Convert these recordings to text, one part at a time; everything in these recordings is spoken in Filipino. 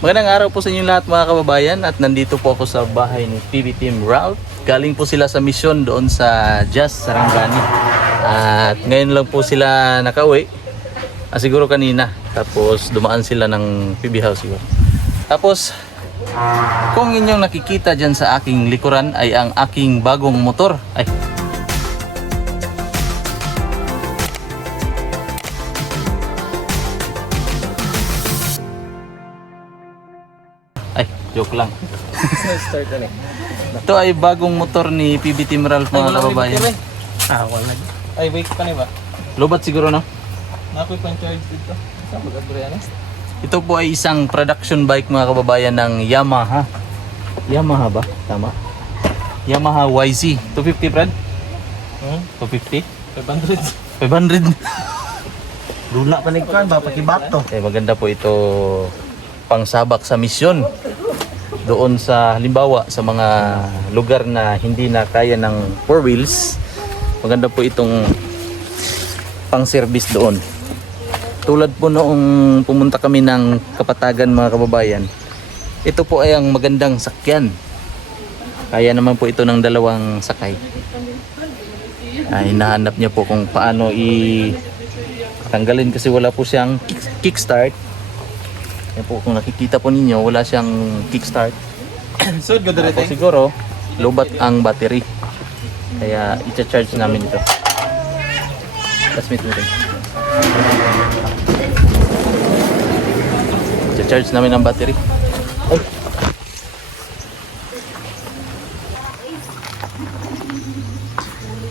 Magandang araw po sa inyo lahat mga kababayan, at nandito po ako sa bahay ni PB Team Ralph. Galing po sila sa misyon doon sa Just Sarangani. At ngayon lang po sila nakauwi. Siguro kanina. Tapos dumaan sila ng PB House siguro. Tapos kung inyong nakikita dyan sa aking likuran ay ang aking bagong motor. Joke lang. Start na eh. Ito ay bagong motor ni PB Team Ralph mga kababayan. Wala. Ay, wait pa ba? Lobat siguro no? Nakoy pang charge dito. Saan mag-adriana? Ito po ay isang production bike mga kababayan ng Yamaha. Yamaha ba? Tama? Yamaha YZ. 250 Brad? 250? 500. 500. Lula pa nagkan ba pakibato? Maganda po ito pangsabak sa misyon. Doon sa halimbawa sa mga lugar na hindi na kaya ng 4 wheels, maganda po itong pang service doon. Tulad po noong pumunta kami ng Kapatagan mga kababayan, ito po ay ang magandang sakyan. Kaya naman po ito ng dalawang sakay. Hinahanap niya po kung paano tanggalin kasi wala po siyang kickstart. Yan po, kung nakikita po ninyo, wala siyang kickstart. So, good Tapos siguro, lobat ang battery. Kaya i-charge namin ito. Let's meet natin. I-charge namin ang battery. Ay.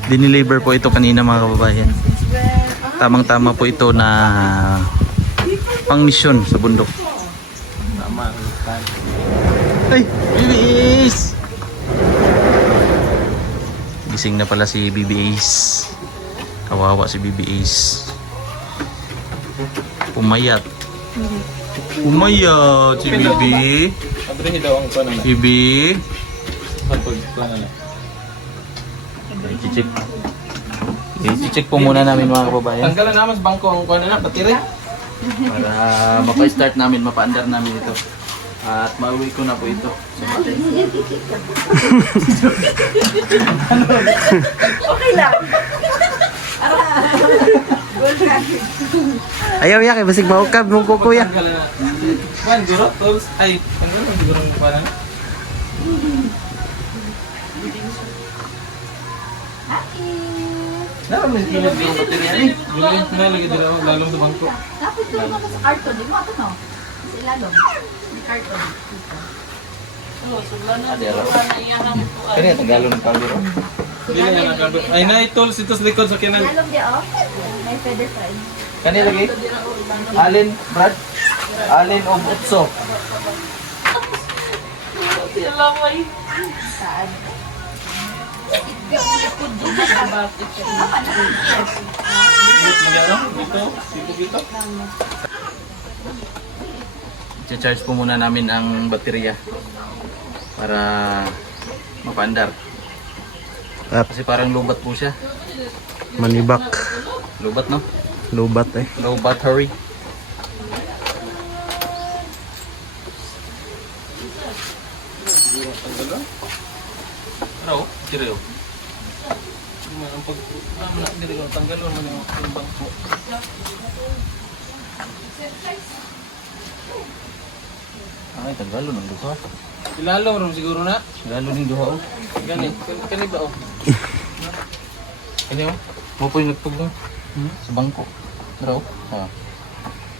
Diniliver po ito kanina mga kababayan. Tamang-tama po ito na pang misyon sa bundok. Ay, BB-Ace! Gising na pala si BB-Ace. Kawawa si BB-Ace. Pumayat. Pumayat si BB. Adrehi daw ang kuha na. BB. Pag kuha na. I-check. I-check po muna namin mga kababayan. Tanggalan naman sa bangko ang kuha na, battery. Para mapa-start namin, mapa-andar namin ito. At mauwi ko na po ito sa bahay. Okay lang. Ayaw ya kay basig maukab mong kuya. Tanggalan na. Kuhan, guro, tools. Ay, tanggalan siguro ang kuha na. Naroon may kinag yung baterya ni. Bilhin na lagi dila ako lalong sa bangko. Dapat tulong ako sa karton. Di mo ako no? Sa ilalong. May karton. Kaya Tagalog ng pabiro. Dili na nagabot. Ay na tools ito sa likod sa kinan. Ilalong di oh. May feather fry. Kani lagi? Alin, Brad? Alin o Utso? Saan? Dito, dito. I-charge po muna namin ang baterya para mapandar. Kasi parang lubat po siya. Manibak. Lubat no? Lubat eh. Low battery. Ano? Kireo. Ang pag dili ko tanggalon man yung bangko. Ay, Tagalog ng duha. Ilalo ron siguro na. Tagalog ng duha oh. Gani, kani ba oh? Kani oh. Mo po yung nagtug no? Sa bangko. Pero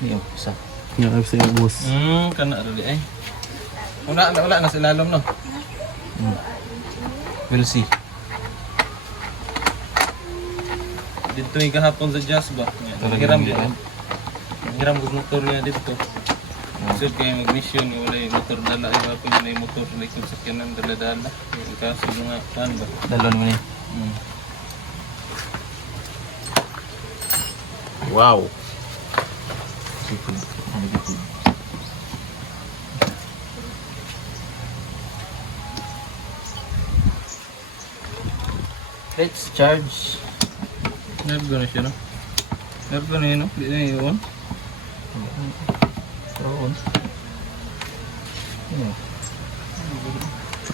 Hindi isa. Nga sa boss. Kana ro di ay. Wala na sa ilalom no. We'll see. Dito yung kahapon sa jazz ba? Hiram din. Hiram ko motor niya dito. So kaya mag-mission yung wala yung motor dala. Iba po yung yung motor na ikot sa kanan dala-dala. Kaso nga saan ba? Dalon mo ni. Wow. Seafood. Let's charge. Nervo na siya no? Nervo na yun no? Di na yun. Roon.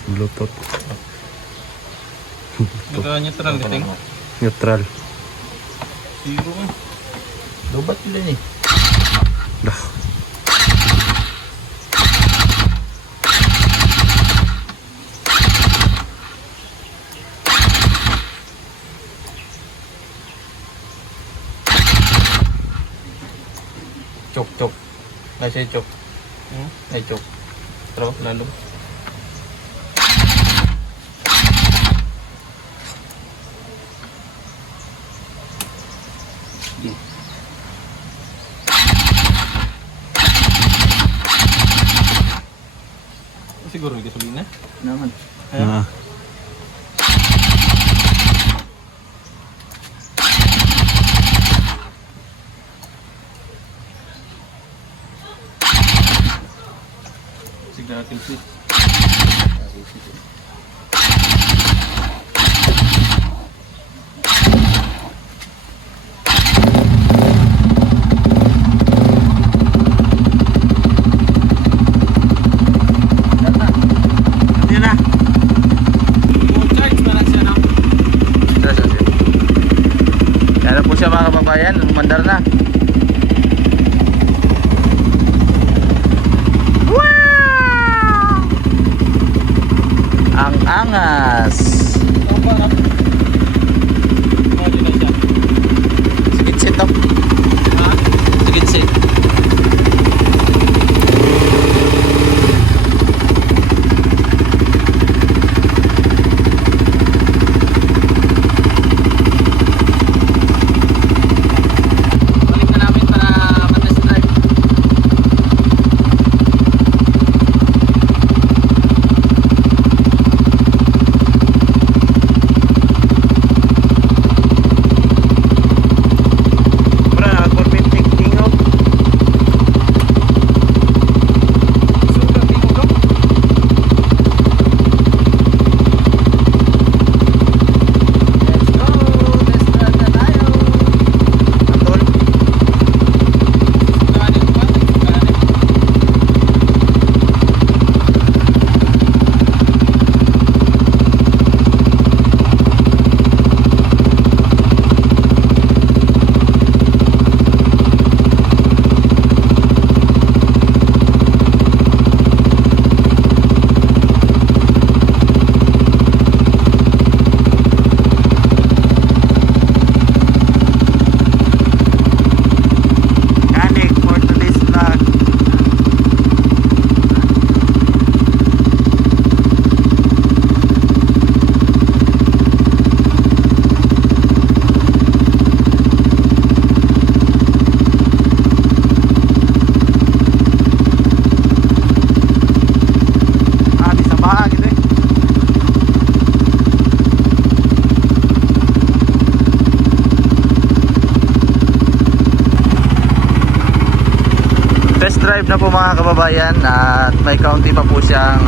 Bluetooth. Maka neutral din. Neutral. Zero man. Lubat nila ni. Dah. Chok. Nasa chok. Ay chok. Pero lalo. Siguro may gasolina. Naman. Ah. Sige natin si. Yan na. Charge pa lang siya na. Kaya na po siya mga kababayan, umandar na. Wow! Ang angas. Sigit to. Sigit. Balik na namin para matest drive. Para naka-conventing tingog. Let's go! Test drive na tayo! Atol. Kanik for today's vlog. Di sa baha gitu eh. Test drive na po mga kababayan at may kaunti pa po siyang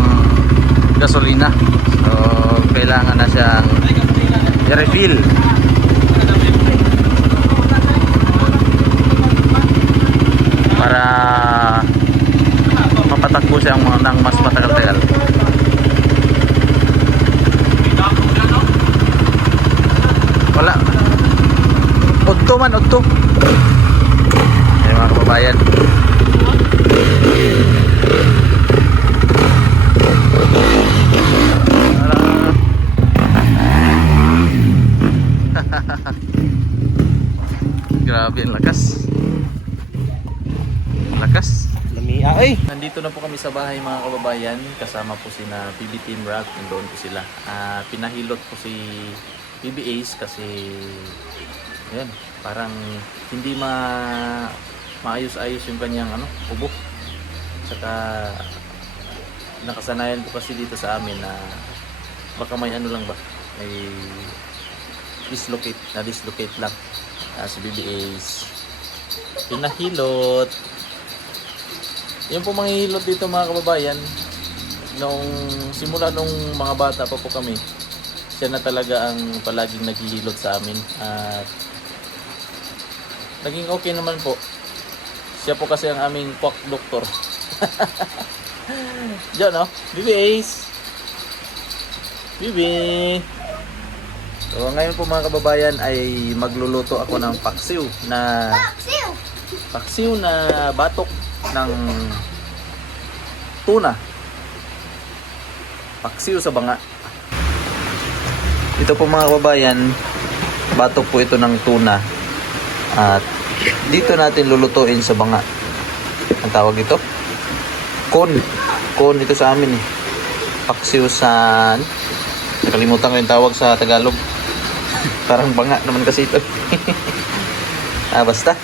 gasolina. So kailangan na siyang i-refill. Para mapatakbo siyang ng mas matagal-tagal. Wala. Udto man, udto. Ay mga kababayan. Grabe ang lakas. Lakas. Lamia ay. Nandito na po kami sa bahay mga kababayan. Kasama po sina PB Team Rock. Nandoon po sila. Pinahilot po si PB Ace kasi yan, parang hindi maayos-ayos yung kanyang ubo. Saka nakasanayan po kasi dito sa amin na baka may lang ba, may dislocate lang. Si PB Ace pinahilot. Yung po mga hilot dito mga kababayan, simula nung mga bata pa po kami, siya na talaga ang palaging naghihilot sa amin at naging okay naman po. Siya po kasi ang aming quack doctor. Diyan, no? Bibi Ace. Bibi. So, ngayon po mga kababayan ay magluluto ako ng paksiw na batok ng tuna. Paksiw sa banga. Ito po mga kababayan, batok po ito ng tuna. At dito natin lulutuin sa banga. Ang tawag ito? Kon. Kon ito sa amin eh. Paksiw sa... Nakalimutan ko yung tawag sa Tagalog. Parang banga naman kasi ito. Basta.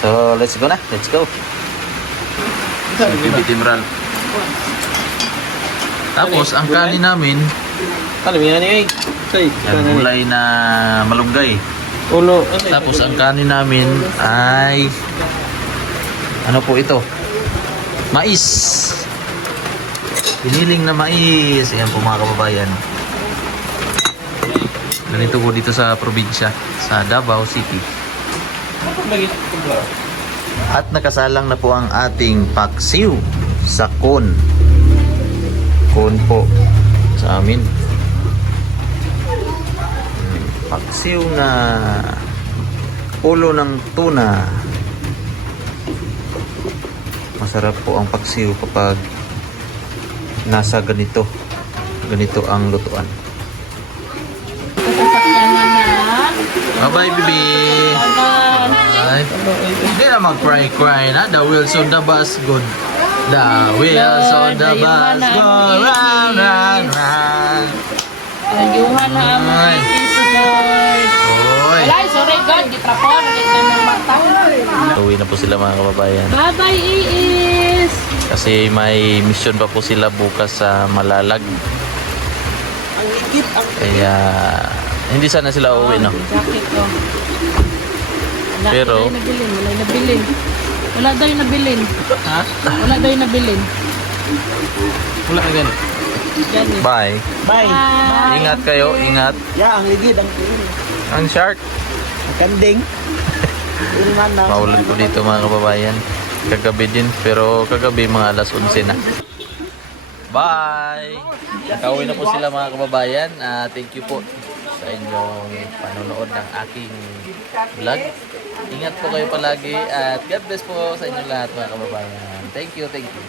So, let's go na. Let's go. Bibi Timral. Tapos, ang kanin namin, Ano yan ni? yan, gulay na malunggay. Ulo. Tapos, ang kanin namin ay, ano po ito? Mais. Piniling na mais. Ayan po mga kababayan. Ganito po dito sa probinsya, sa Davao City. At nakasalang na po ang ating paksiw sa kon. Kon po sa amin. Paksiw na ulo ng tuna. Masarap po ang paksiw kapag nasa ganito. Ganito ang lutuan. Bye-bye, baby. Bye. Hindi na mag-cry-cry na. The wheels on the bus good. The wheels on the bus go round, round, round. Ayuhan na ang mga Ay. Lord. Oy. Wala, sorry God, gitrapon, kita ng mata. Uwi na po sila mga kababayan. Bye-bye, Iis. Kasi may mission pa po sila bukas sa Malalag. Kaya hindi sana sila uuwi, no? Jacket ko. Wala, Pero- wala nabilin. Wala daw yung nabilin. Ha? Wala daw yung nabilin. Wala ka gani. Yan eh. Bye. Bye. Ingat kayo, ingat. Ya, ang ligid ang Ang shark. kanding. Maulan po dito mga kababayan. Kagabi din, pero kagabi mga alas 11 na. Bye! Nakauwi na po sila mga kababayan. Thank you po sa inyong panonood ng aking vlog. Ingat po kayo palagi at God bless po sa inyong lahat mga kababayan. Thank you, thank you.